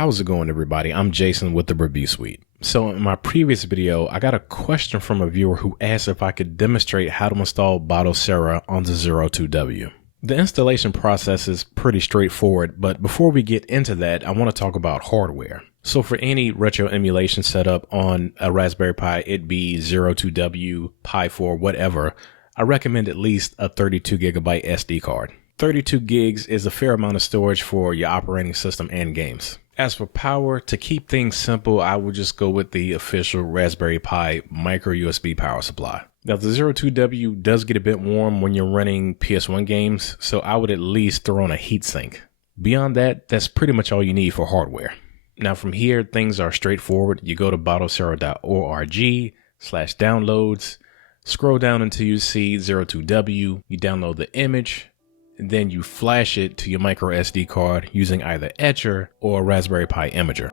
How's it going, everybody? I'm Jason with the Review Suite. So in my previous video, I got a question from a viewer who asked if I could demonstrate how to install Batocera on the 02W. The installation process is pretty straightforward, but before we get into that, I want to talk about hardware. So for any retro emulation setup on a Raspberry Pi, it be 02W, Pi 4, whatever, I recommend at least a 32 gigabyte SD card. 32 gigs is a fair amount of storage for your operating system and games. As for power, to keep things simple, I would just go with the official Raspberry Pi micro USB power supply. Now the 02W does get a bit warm when you're running PS1 games, so I would at least throw on a heatsink. Beyond that, that's pretty much all you need for hardware. Now from here, things are straightforward. You go to batocera.org/downloads, scroll down until you see 02W, you download the image, and then you flash it to your micro SD card using either Etcher or Raspberry Pi Imager.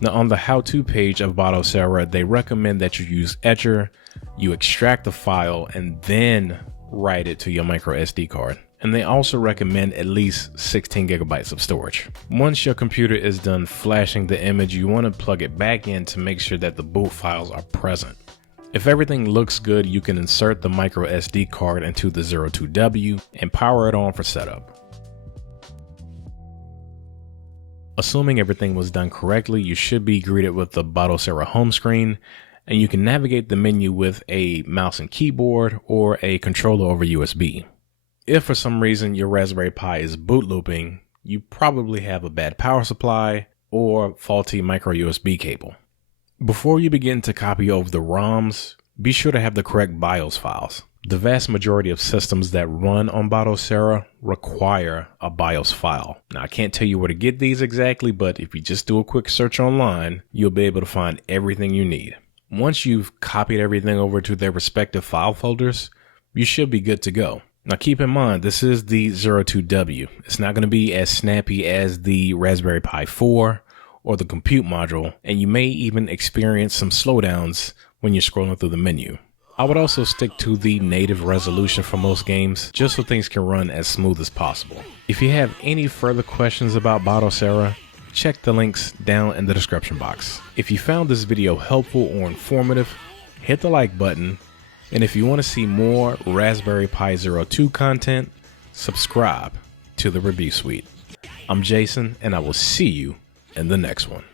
Now on the how-to page of Batocera, they recommend that you use Etcher, you extract the file, and then write it to your micro SD card. And they also recommend at least 16 gigabytes of storage. Once your computer is done flashing the image, you want to plug it back in to make sure that the boot files are present. If everything looks good, you can insert the micro SD card into the 02W and power it on for setup. Assuming everything was done correctly, you should be greeted with the Batocera home screen, and you can navigate the menu with a mouse and keyboard or a controller over USB. If for some reason your Raspberry Pi is boot looping, you probably have a bad power supply or faulty micro USB cable. Before you begin to copy over the ROMs, be sure to have the correct BIOS files. The vast majority of systems that run on Batocera require a BIOS file. Now I can't tell you where to get these exactly, but if you just do a quick search online, you'll be able to find everything you need. Once you've copied everything over to their respective file folders, you should be good to go. Now keep in mind, this is the 02W. It's not going to be as snappy as the Raspberry Pi 4 or the compute module, and you may even experience some slowdowns when you're scrolling through the menu. I would also stick to the native resolution for most games, just so things can run as smooth as possible. If you have any further questions about Batocera, check the links down in the description box. If you found this video helpful or informative, hit the like button. And if you want to see more Raspberry Pi 02 content, subscribe to the Review Suite. I'm Jason, and I will see you in the next one.